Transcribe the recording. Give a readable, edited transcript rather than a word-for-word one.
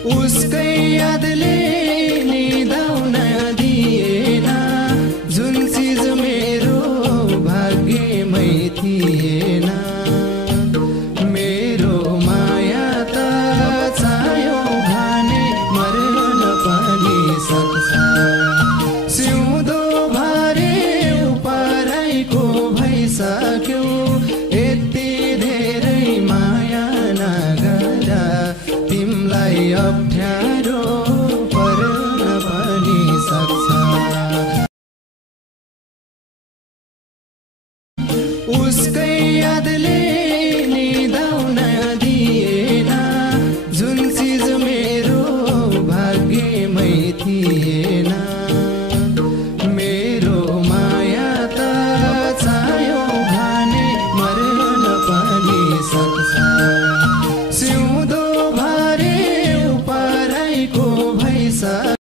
उसकै यादले निदाउन दिएन जुन चिज मेरो भाग्यमै थिएन। मेरो माया त चाह्यो भने मर्न पनि सक्छ। सिउँदो भरे पराइको भइसक्यो, यति धेरै माया नगर तिमलाई अप्ठ्यारो पर्न पनि सक्छ। उसकै यादले निदाउन दिएन जुन चिज मेरो भाग्यमै थिएन। मेरो माया त चाह्यो भने मर्न पनि सक्छ। सिउँदो भरे पराइको भइसक्यो।